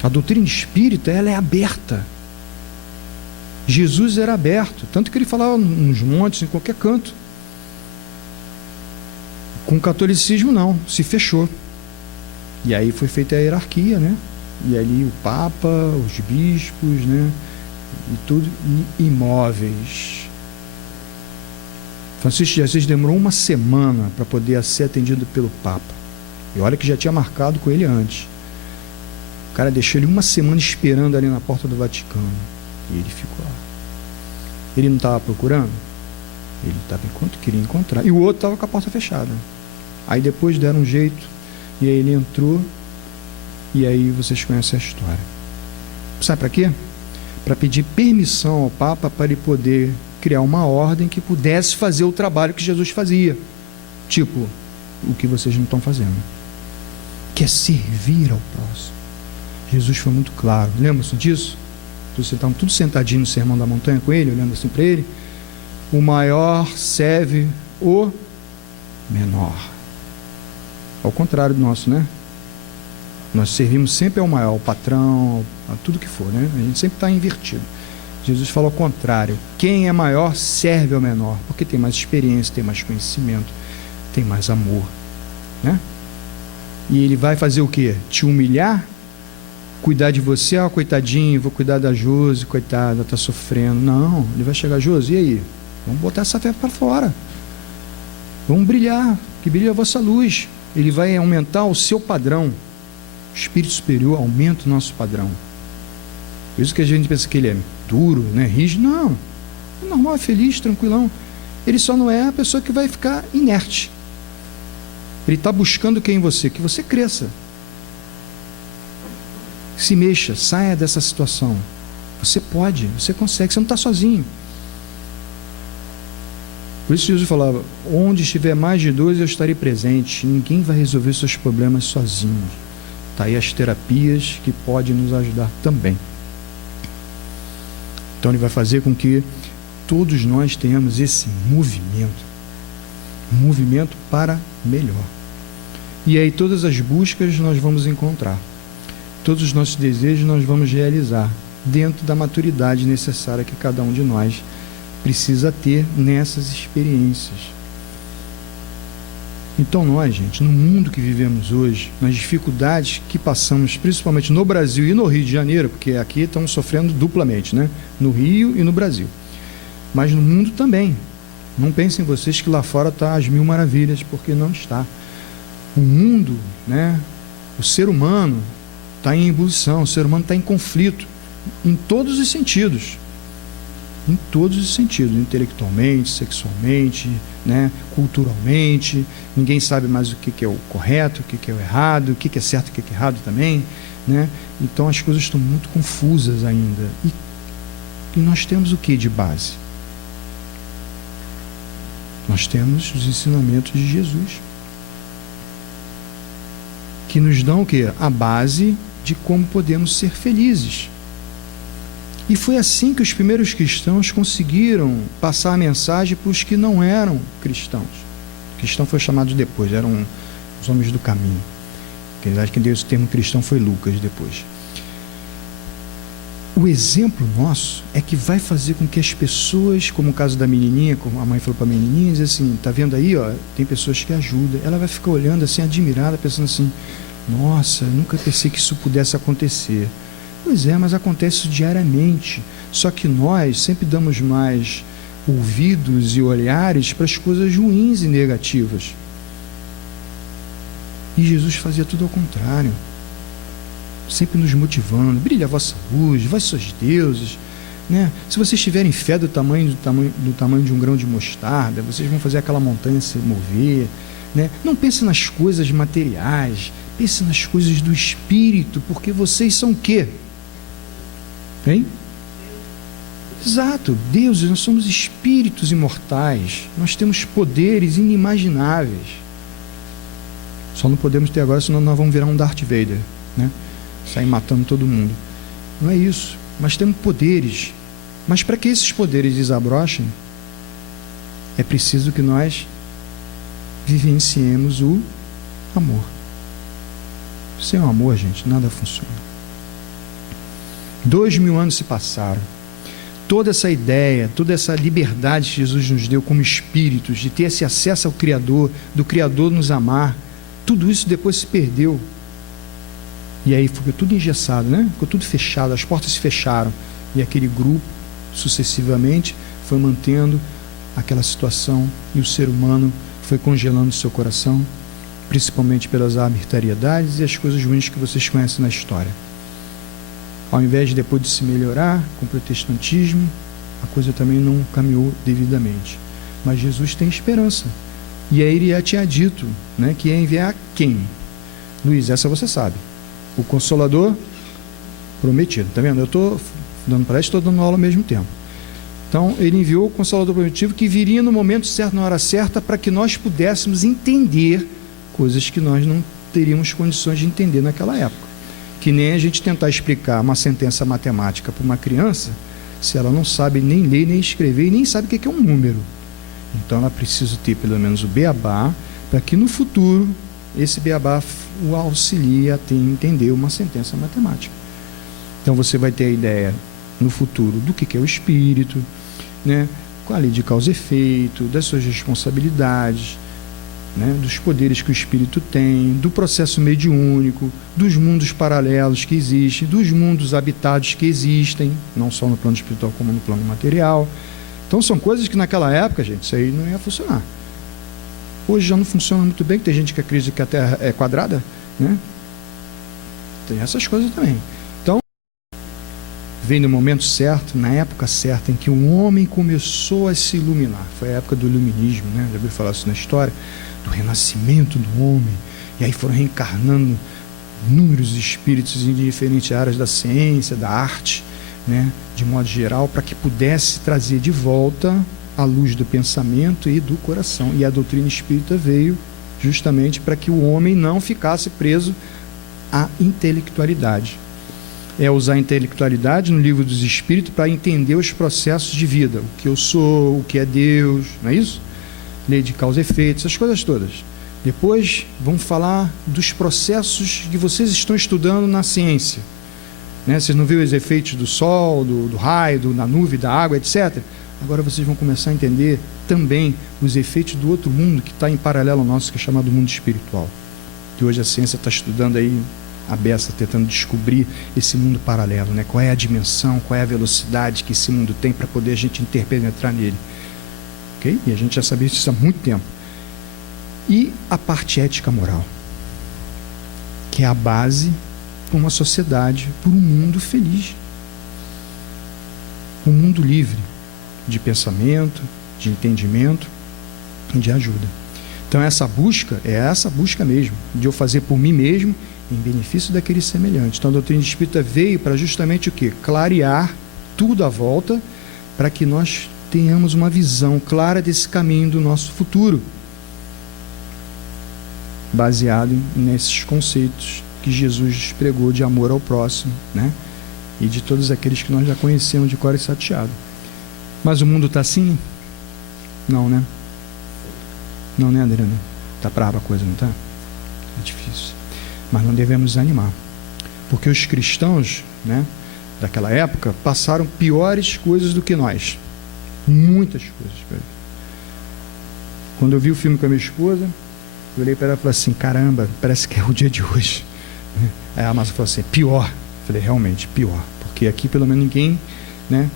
A doutrina espírita, ela é aberta. Jesus era aberto, tanto que ele falava nos montes, em qualquer canto. Com o catolicismo não, se fechou. E aí foi feita a hierarquia, né? E ali o Papa, os bispos, né? E tudo, imóveis. Francisco de Assis demorou uma semana para poder ser atendido pelo Papa. E olha que já tinha marcado com ele antes. O cara deixou ele uma semana esperando ali na porta do Vaticano. E ele ficou lá. Ele não estava procurando? Ele estava queria encontrar. E o outro estava com a porta fechada. Aí depois deram um jeito, e aí ele entrou, e aí vocês conhecem a história. Sabe para quê? Para pedir permissão ao Papa para ele poder criar uma ordem que pudesse fazer o trabalho que Jesus fazia. Tipo, o que vocês não estão fazendo. Que é servir ao próximo. Jesus foi muito claro. Lembra-se disso? Vocês estavam tudo sentadinho no Sermão da Montanha com ele, olhando assim para ele. O maior serve o menor. Ao contrário do nosso, né? Nós servimos sempre ao maior, ao patrão, a tudo que for, né? A gente sempre está invertido. Jesus falou ao contrário. Quem é maior serve ao menor, porque tem mais experiência, tem mais conhecimento, tem mais amor, né? E ele vai fazer o quê? Te humilhar? Cuidar de você? Ah, coitadinho, vou cuidar da Josi, coitada, está sofrendo. Não, ele vai chegar, Josi, e aí? Vamos botar essa fé para fora. Vamos brilhar, que brilha a vossa luz. Ele vai aumentar o seu padrão. O Espírito Superior aumenta o nosso padrão. Por isso que a gente pensa que ele é duro, né, rígido. Não, é normal, é feliz, tranquilão. Ele só não é a pessoa que vai ficar inerte. Ele está buscando o que em você? Que você cresça. Se mexa, saia dessa situação. Você pode, você consegue, você não está sozinho. Por isso Jesus falava, onde estiver mais de 2 eu estarei presente. Ninguém vai resolver seus problemas sozinho. Está aí as terapias que podem nos ajudar também. Então ele vai fazer com que todos nós tenhamos esse movimento para melhor. E aí todas as buscas nós vamos encontrar. Todos os nossos desejos nós vamos realizar dentro da maturidade necessária que cada um de nós precisa ter nessas experiências. Então nós, gente, no mundo que vivemos hoje, nas dificuldades que passamos, principalmente no Brasil e no Rio de Janeiro, porque aqui estamos sofrendo duplamente, né? No Rio e no Brasil. Mas no mundo também. Não pensem vocês que lá fora está às mil maravilhas, porque não está. O mundo, né? O ser humano está em ebulição, o ser humano está em conflito, em todos os sentidos. Em todos os sentidos, intelectualmente, sexualmente, né, culturalmente. Ninguém sabe mais o que é o correto, o que é o errado, o que é certo e o que é errado também, né? Então as coisas estão muito confusas ainda. E nós temos o que de base? Nós temos os ensinamentos de Jesus, que nos dão o que? A base de como podemos ser felizes. E foi assim que os primeiros cristãos conseguiram passar a mensagem para os que não eram cristãos. O cristão foi chamado depois, eram os homens do caminho. Na verdade, quem deu esse termo cristão foi Lucas depois. O exemplo nosso é que vai fazer com que as pessoas, como o caso da menininha, como a mãe falou para a menininha, diz assim, tá vendo aí, ó, tem pessoas que ajudam. Ela vai ficar olhando assim, admirada, pensando assim, nossa, eu nunca pensei que isso pudesse acontecer. Pois é, mas acontece isso diariamente. Só que nós sempre damos mais ouvidos e olhares para as coisas ruins e negativas. E Jesus fazia tudo ao contrário. Sempre nos motivando. Brilha a vossa luz, vós sois deuses. Né? Se vocês tiverem fé do tamanho de um grão de mostarda, vocês vão fazer aquela montanha se mover. Né? Não pense nas coisas materiais. Pense nas coisas do Espírito, porque vocês são o quê? Hein? Exato, deuses, nós somos espíritos imortais, nós temos poderes inimagináveis. Só não podemos ter agora, senão nós vamos virar um Darth Vader, né? Sair matando todo mundo. Não é isso, mas temos poderes. Mas para que esses poderes desabrochem, é preciso que nós vivenciemos o amor. Sem o amor, gente, nada funciona. 2000 anos se passaram. Toda essa ideia, toda essa liberdade que Jesus nos deu como espíritos, de ter esse acesso ao Criador, do Criador nos amar, tudo isso depois se perdeu. E aí ficou tudo engessado, né? Ficou tudo fechado, as portas se fecharam. E aquele grupo, sucessivamente, foi mantendo aquela situação e o ser humano foi congelando seu coração, principalmente pelas arbitrariedades e as coisas ruins que vocês conhecem na história. Ao invés de depois de se melhorar com o protestantismo, a coisa também não caminhou devidamente. Mas Jesus tem esperança. E aí ele já tinha dito, né, que ia enviar quem? Luiz, essa você sabe. O Consolador prometido. Está vendo? Eu estou dando palestra e estou dando aula ao mesmo tempo. Então, ele enviou o Consolador prometido que viria no momento certo, na hora certa, para que nós pudéssemos entender coisas que nós não teríamos condições de entender naquela época. Que nem a gente tentar explicar uma sentença matemática para uma criança, se ela não sabe nem ler, nem escrever, e nem sabe o que é um número. Então, ela precisa ter pelo menos o beabá, para que no futuro, esse beabá o auxilie a entender uma sentença matemática. Então, você vai ter a ideia, no futuro, do que é o espírito, né? Com a lei de causa e efeito, das suas responsabilidades, né? Dos poderes que o espírito tem, do processo mediúnico, dos mundos paralelos que existem, dos mundos habitados que existem, não só no plano espiritual como no plano material. Então são coisas que naquela época, gente, isso aí não ia funcionar. Hoje já não funciona muito bem, que tem gente que acredita que a Terra é quadrada, né? Tem essas coisas também. Então, vem no momento certo, na época certa, em que o homem começou a se iluminar. Foi a época do iluminismo, né? Já ouviu falar isso na história? Do renascimento do homem. E aí foram reencarnando inúmeros espíritos em diferentes áreas da ciência, da arte, né? De modo geral, para que pudesse trazer de volta a luz do pensamento e do coração. E a doutrina espírita veio justamente para que o homem não ficasse preso à intelectualidade. É usar a intelectualidade no livro dos Espíritos para entender os processos de vida, o que eu sou, o que é Deus, não é isso? Lei de causa e efeito, essas coisas todas. Depois vamos falar dos processos que vocês estão estudando na ciência, né? Vocês não viram os efeitos do sol, do raio, da nuvem, da água, etc. Agora vocês vão começar a entender também os efeitos do outro mundo que está em paralelo ao nosso, que é chamado mundo espiritual, que hoje a ciência está estudando aí a beça, tentando descobrir esse mundo paralelo, né? Qual é a dimensão, qual é a velocidade que esse mundo tem para poder a gente interpenetrar nele. Okay? E a gente já sabia isso há muito tempo. E a parte ética moral, que é a base para uma sociedade, para um mundo feliz. Um mundo livre de pensamento, de entendimento e de ajuda. Então essa busca é essa busca mesmo, de eu fazer por mim mesmo em benefício daquele semelhante. Então a doutrina espírita veio para justamente o quê? Clarear tudo à volta, para que nós tenhamos uma visão clara desse caminho do nosso futuro, baseado nesses conceitos que Jesus pregou de amor ao próximo, né? E de todos aqueles que nós já conhecemos de cor e salteado. Mas o mundo está assim? Não, né? Não, né, Adriana? Está brava a coisa, não está? É difícil. Mas não devemos desanimar, porque os cristãos, né, daquela época passaram piores coisas do que nós. Muitas coisas. Quando eu vi o filme com a minha esposa, eu olhei para ela e falei assim: caramba, parece que é o dia de hoje. Aí a Márcia falou assim: pior. Eu falei: realmente, pior. Porque aqui pelo menos ninguém, né,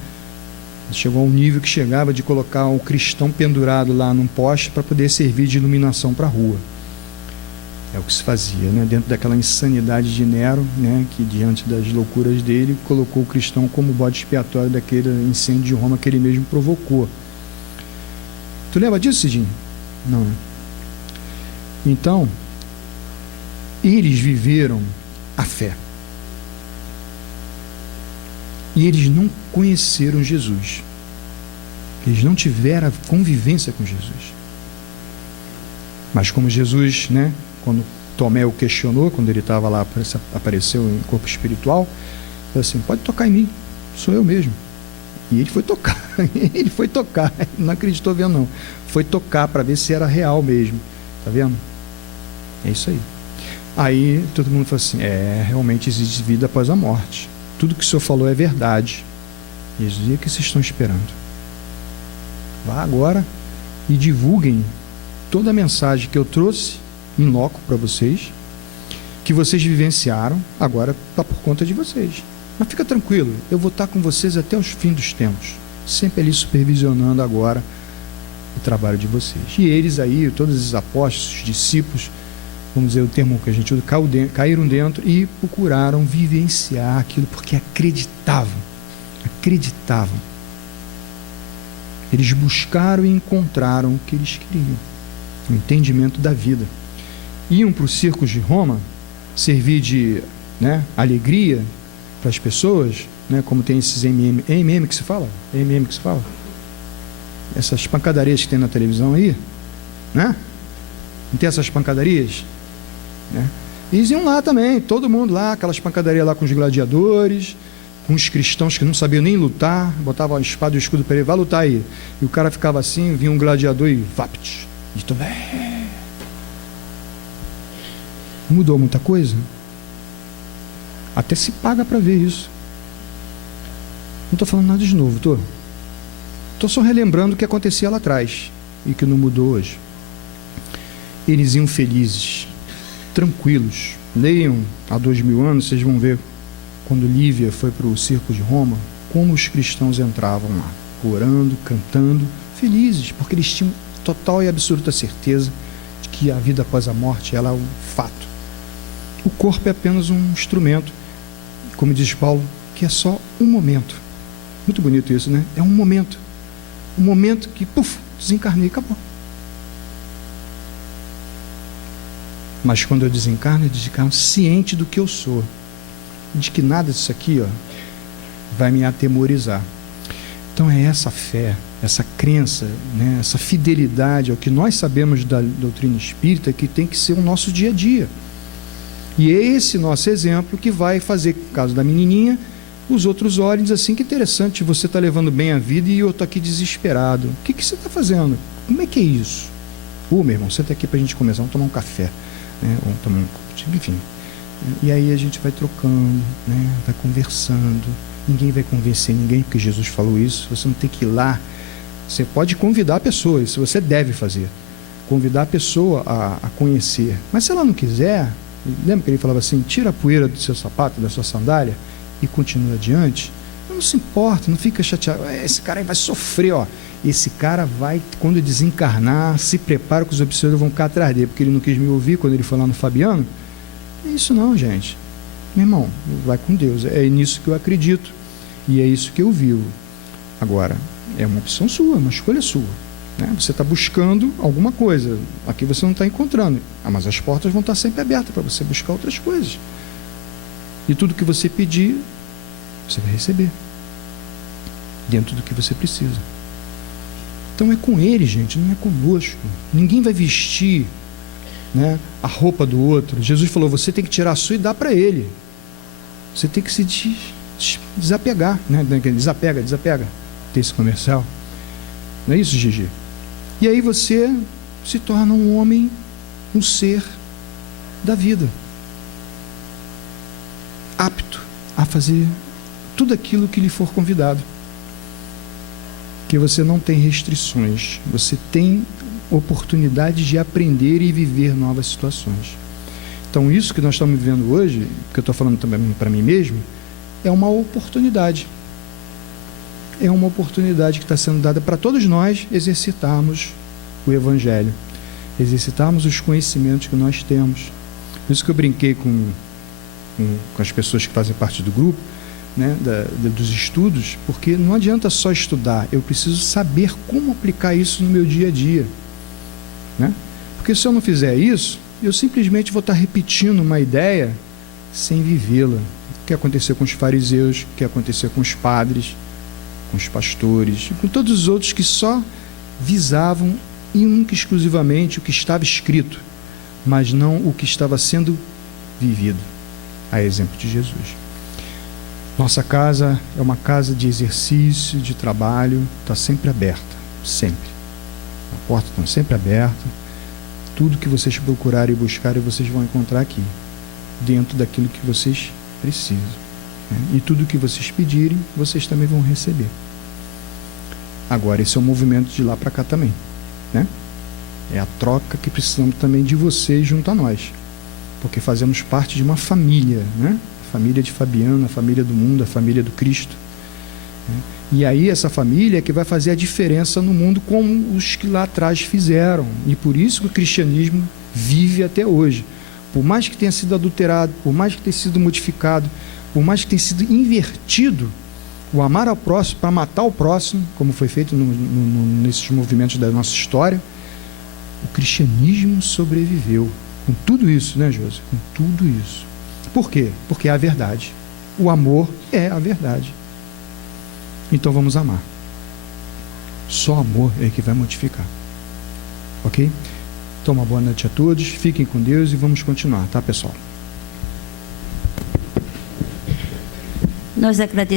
chegou ao nível que chegava de colocar um cristão pendurado lá num poste para poder servir de iluminação para a rua. É o que se fazia, né? Dentro daquela insanidade de Nero, né? Que diante das loucuras dele, colocou o cristão como bode expiatório daquele incêndio de Roma que ele mesmo provocou. Tu lembra disso, Cidinho? Não. Então, eles viveram a fé. E eles não conheceram Jesus. Eles não tiveram a convivência com Jesus. Mas como Jesus, né? Quando Tomé o questionou, quando ele estava lá, apareceu em corpo espiritual, falou assim: pode tocar em mim, sou eu mesmo. E ele foi tocar, ele foi tocar, não acreditou vendo não, foi tocar para ver se era real mesmo, tá vendo? É isso aí. Aí todo mundo falou assim: realmente existe vida após a morte, tudo que o senhor falou é verdade. E eles diziam: o que vocês estão esperando? Vá agora e divulguem toda a mensagem que eu trouxe em loco para vocês, que vocês vivenciaram, agora está por conta de vocês. Mas fica tranquilo, eu vou estar com vocês até os fins dos tempos, sempre ali supervisionando agora o trabalho de vocês. E eles aí, todos os apóstolos, os discípulos, vamos dizer o termo que a gente usa, caíram dentro e procuraram vivenciar aquilo, porque acreditavam. Eles buscaram e encontraram o que eles queriam, o entendimento da vida. Iam para os circos de Roma servir de, né, alegria para as pessoas, né, como tem esses MM que se fala? MM que se fala? Essas pancadarias que tem na televisão aí, né? Não tem essas pancadarias? Né? Eles iam lá também, todo mundo lá, aquelas pancadarias lá com os gladiadores, com os cristãos que não sabiam nem lutar, botavam a espada e o escudo para ele, vai lutar aí. E o cara ficava assim, vinha um gladiador e vapt. E tudo mudou muita coisa? Até se paga para ver isso. Não estou falando nada de novo, estou só relembrando o que acontecia lá atrás e que não mudou hoje. Eles iam felizes, tranquilos. Leiam há 2000 anos, vocês vão ver quando Lívia foi para o circo de Roma, como os cristãos entravam lá, orando, cantando, felizes, porque eles tinham total e absoluta certeza de que a vida após a morte ela é um fato. O corpo é apenas um instrumento, como diz Paulo, que é só um momento. Muito bonito isso, né? É um momento que, desencarnei e acabou. Mas quando eu desencarno ciente do que eu sou, de que nada disso aqui, vai me atemorizar. Então é essa fé, essa crença, né, essa fidelidade ao que nós sabemos da doutrina espírita que tem que ser o nosso dia a dia. E é esse nosso exemplo que vai fazer, no caso da menininha, os outros olhem e dizem assim, que interessante, você está levando bem a vida e eu estou aqui desesperado. O que você está fazendo? Como é que é isso? Meu irmão, senta aqui para a gente começar, vamos tomar um café, né? Vamos tomar enfim. E aí a gente vai trocando, né? Vai conversando. Ninguém vai convencer ninguém, porque Jesus falou isso. Você não tem que ir lá. Você pode convidar a pessoa, isso você deve fazer. Convidar a pessoa a conhecer. Mas se ela não quiser, lembra que ele falava assim, tira a poeira do seu sapato, da sua sandália e continua adiante? Não se importa, não fica chateado. Esse cara aí vai sofrer, Esse cara vai, quando desencarnar, se prepara que os obsessores vão ficar atrás dele, porque ele não quis me ouvir quando ele foi lá no Fabiano. É isso não, gente. Meu irmão, vai com Deus. É nisso que eu acredito. E é isso que eu vivo. Agora, é uma opção sua, uma escolha sua. Né? Você está buscando alguma coisa. Aqui você não está encontrando. Mas as portas vão estar sempre abertas para você buscar outras coisas. E tudo que você pedir, você vai receber. Dentro do que você precisa. Então é com ele, gente, não é conosco. Ninguém vai vestir, né, a roupa do outro. Jesus falou, você tem que tirar a sua e dar para ele. Você tem que se desapegar, né? Desapega, texto comercial. Não é isso, Gigi? E aí você se torna um homem, um ser da vida, apto a fazer tudo aquilo que lhe for convidado. Que você não tem restrições, você tem oportunidade de aprender e viver novas situações. Então isso que nós estamos vivendo hoje, que eu estou falando também para mim mesmo, é uma oportunidade. É uma oportunidade que está sendo dada para todos nós exercitarmos o Evangelho, exercitarmos os conhecimentos que nós temos. Por isso que eu brinquei com as pessoas que fazem parte do grupo, né, dos estudos, porque não adianta só estudar, eu preciso saber como aplicar isso no meu dia a dia, né? Porque se eu não fizer isso, eu simplesmente vou estar repetindo uma ideia sem vivê-la. O que aconteceu com os fariseus, o que aconteceu com os padres, com os pastores, com todos os outros que só visavam e única e exclusivamente o que estava escrito, mas não o que estava sendo vivido, a exemplo de Jesus. Nossa casa é uma casa de exercício, de trabalho, está sempre aberta, sempre. A porta está sempre aberta. Tudo que vocês procurarem e buscarem, vocês vão encontrar aqui, dentro daquilo que vocês precisam. Né? E tudo que vocês pedirem, vocês também vão receber. Agora, esse é um movimento de lá para cá também, né? É a troca que precisamos também de vocês junto a nós, porque fazemos parte de uma família, né? A família de Fabiano, a família do mundo, a família do Cristo. Né? E aí essa família é que vai fazer a diferença no mundo como os que lá atrás fizeram. E por isso que o cristianismo vive até hoje. Por mais que tenha sido adulterado, por mais que tenha sido modificado, por mais que tenha sido invertido, O amar ao próximo para matar o próximo, como foi feito nesses movimentos da nossa história, o cristianismo sobreviveu. Com tudo isso, né, Josi? Com tudo isso. Por quê? Porque é a verdade. O amor é a verdade. Então vamos amar. Só amor é que vai modificar. Ok? Então, uma boa noite a todos. Fiquem com Deus e vamos continuar, tá, pessoal? Nós agradecemos.